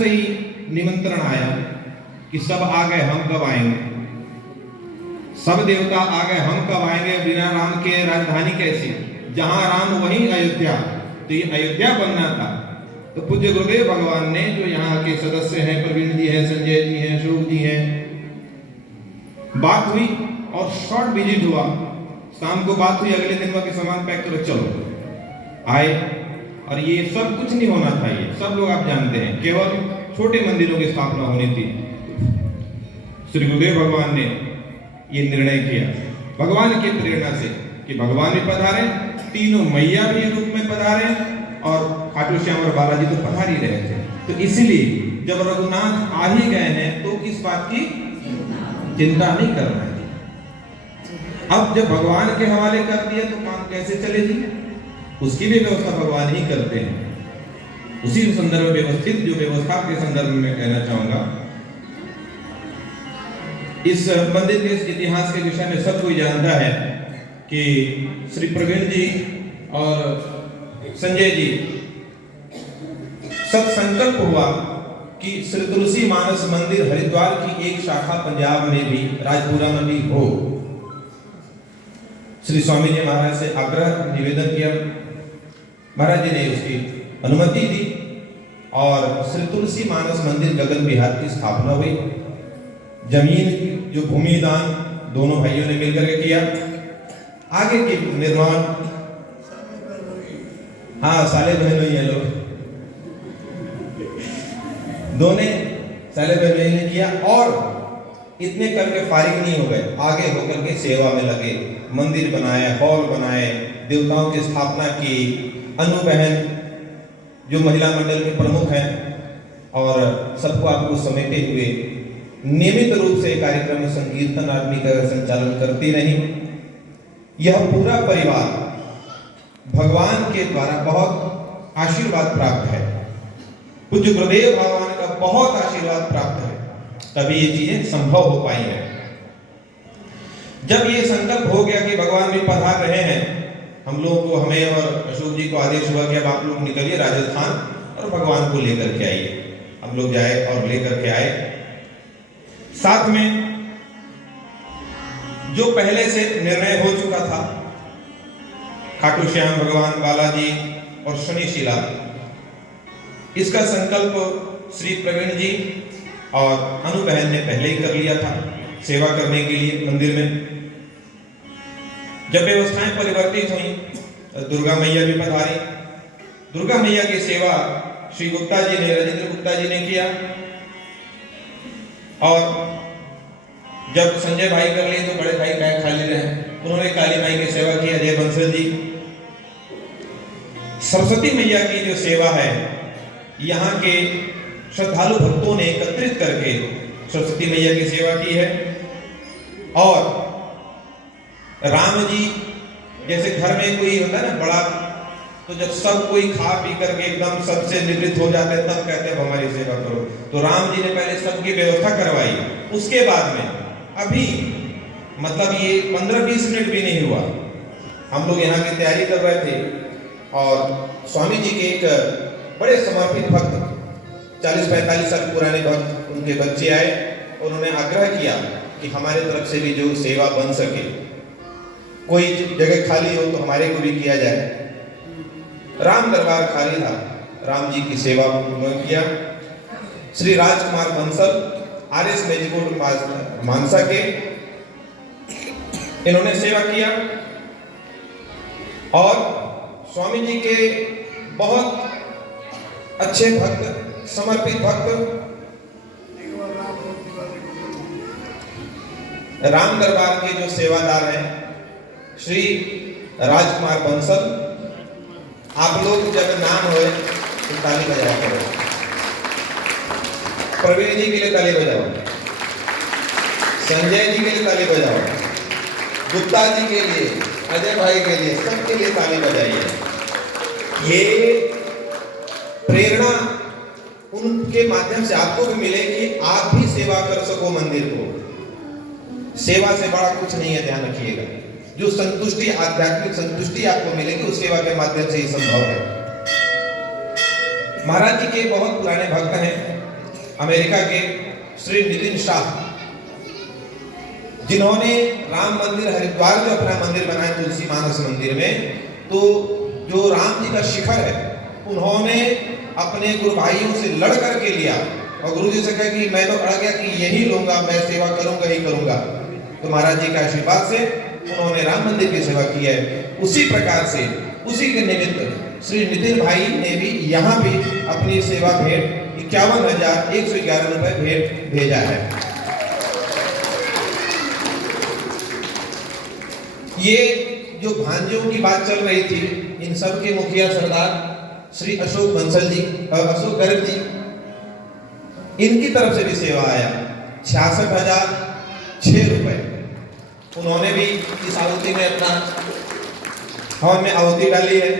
से ही निमंत्रण आया कि सब आ गए, हम कब आएंगे, सब देवता आ गए, हम कब आएंगे, बिना राम के राजधानी कैसी, जहां राम वहीं अयोध्या, तो ये अयोध्या बनना था। तो पूज्य गुरुदेव भगवान ने, जो यहाँ के सदस्य हैं, प्रवीण जी हैं, संजय जी हैं, अशोक जी हैं, बात हुई और शॉर्ट विजिट हुआ। शाम को बात हुई, अगले दिन के सामान पैक करो चलो आए। और ये सब कुछ नहीं होना था, ये सब लोग आप जानते हैं, केवल छोटे मंदिरों की स्थापना होनी थी। श्री गुरुदेव भगवान ने ये निर्णय किया भगवान की प्रेरणा से कि भगवान भी पधारे, तीनों मैया भी रूप में पधारे, और खाटू श्याम और बालाजी तो पधार ही रहे थे। तो इसलिए जब रघुनाथ आ ही गए हैं तो किस बात की चिंता नहीं करना है। अब जब भगवान के हवाले कर दिया तो काम कैसे चलेगी, उसकी भी व्यवस्था भगवान ही करते हैं। उसी संदर्भ में व्यवस्थित जो व्यवस्था के संदर्भ में मैं कहना चाहूंगा, इस मंदिर के इतिहास के विषय में सब कोई जानता है कि श्री प्रवीण जी और संजय जी सब संकल्प हुआ कि श्री तुलसी मानस मंदिर हरिद्वार की एक शाखा पंजाब में भी, राजपुरा में भी हो। श्री स्वामी जी महाराज से आग्रह निवेदन किया, महाराज जी ने उसकी अनुमति दी और श्री तुलसी मानस मंदिर गगन विहार की स्थापना हुई। जमीन जो भूमि दान दोनों भाइयों ने मिलकर के किया। आगे के निर्माण, हाँ साले बहनों ही लोग, दोनों साले बहनों ने किया। और इतने करके फारिग नहीं हो गए, आगे होकर के सेवा में लगे, मंदिर बनाए, हॉल बनाए, देवताओं की स्थापना की। अनु बहन जो महिला मंडल के प्रमुख हैं और सबको आपको समेटे हुए नियमित रूप से कार्यक्रम में संकीर्तन आदमी का संचालन करती रही। यह पूरा परिवार भगवान के द्वारा बहुत आशीर्वाद प्राप्त है, पूज्य गुरुदेव भगवान का बहुत आशीर्वाद प्राप्त है, तभी ये चीजें संभव हो पाई है। जब ये संकल्प हो गया कि भगवान भी पधार रहे हैं, हम लोग को, हमें और अशोक जी को आदेश हुआ कि अब आप लोग निकलिए राजस्थान और भगवान को लेकर के आइए। हम लोग जाए और लेकर के आए। साथ में जो पहले से निर्णय हो चुका था, खाटू श्याम, भगवान बालाजी और शनिशिला, इसका संकल्प श्री प्रवीण जी और अनु बहन ने पहले ही कर लिया था सेवा करने के लिए मंदिर में। जब व्यवस्थाएं परिवर्तित हुई, दुर्गा मैया भी पधारी। दुर्गा मैया की सेवा श्री गुप्ता जी ने, राजेंद्र गुप्ता जी ने किया। और जब संजय भाई कर लिए तो बड़े भाई बैग खाली रहे, उन्होंने काली माई की सेवा की। अजय बंसल जी, सरस्वती मैया की जो सेवा है, यहाँ के श्रद्धालु भक्तों ने एकत्रित करके सरस्वती मैया की सेवा की है। और राम जी जैसे घर में कोई होता है ना बड़ा, तो जब सब कोई खा पी करके एकदम सबसे निवृत्त हो जाते हैं तब कहते हैं हमारी सेवा करो। तो राम जी ने पहले सबकी व्यवस्था करवाई। उसके बाद में अभी मतलब ये 15-20 मिनट भी नहीं हुआ, हम लोग यहाँ की तैयारी कर रहे थे और स्वामी जी के एक बड़े समर्पित भक्त, 40-45 साल पुराने भक्त, उनके बच्चे आए और उन्होंने आग्रह किया कि हमारे तरफ से भी जो सेवा बन सके, कोई जगह खाली हो तो हमारे को भी किया जाए। राम दरबार खाली था, राम जी की सेवा उन्होंने किया। श्री राजकुमार बंसल, आरएस मेजिकोट मानसा के, इन्होंने सेवा किया। और स्वामी जी के बहुत अच्छे भक्त, समर्पित भक्त, राम दरबार के जो सेवादार हैं श्री राजकुमार बंसल, आप लोग जब नाम हो तो ताली बजाया करो। प्रवीण जी के लिए ताली बजाओ, संजय जी के लिए ताली बजाओ, गुप्ता जी के लिए, अजय भाई के लिए, सबके लिए ताली बजाइए। ये प्रेरणा उनके माध्यम से आपको भी मिले कि आप भी सेवा कर सको मंदिर को। सेवा से बड़ा कुछ नहीं है, ध्यान रखिएगा। जो संतुष्टि, आध्यात्मिक संतुष्टि आपको मिलेगी उस सेवा के माध्यम से ही संभव है। महाराज जी के बहुत पुराने भक्त हैं, अमेरिका के श्री नितिन शाह, जिन्होंने राम मंदिर हरिद्वार जो अपना मंदिर बनाया तुलसी मानस मंदिर में, तो जो राम जी का शिखर है उन्होंने अपने गुरु भाइयों से लड़ करके लिया और गुरु जी से कहा कि मैं तो अड़ गया कि यही लूंगा, मैं सेवा करूंगा ही करूंगा। तो महाराज जी के आशीर्वाद से उन्होंने राम मंदिर की सेवा की है। उसी प्रकार से उसी के निमित्त श्री नितिन भाई ने भी यहाँ भी अपनी सेवा भेंट 51,111 रुपए भेंट भेजा है। ये जो भांजों की बात चल रही थी, इन सब के मुखिया सरदार श्री अशोक बंसल जी, अशोक गर्ग जी, इनकी तरफ से भी सेवा आया 66,006 रुपए। उन्होंने भी इस आहुति में अपना हवन में आहुति डाली है।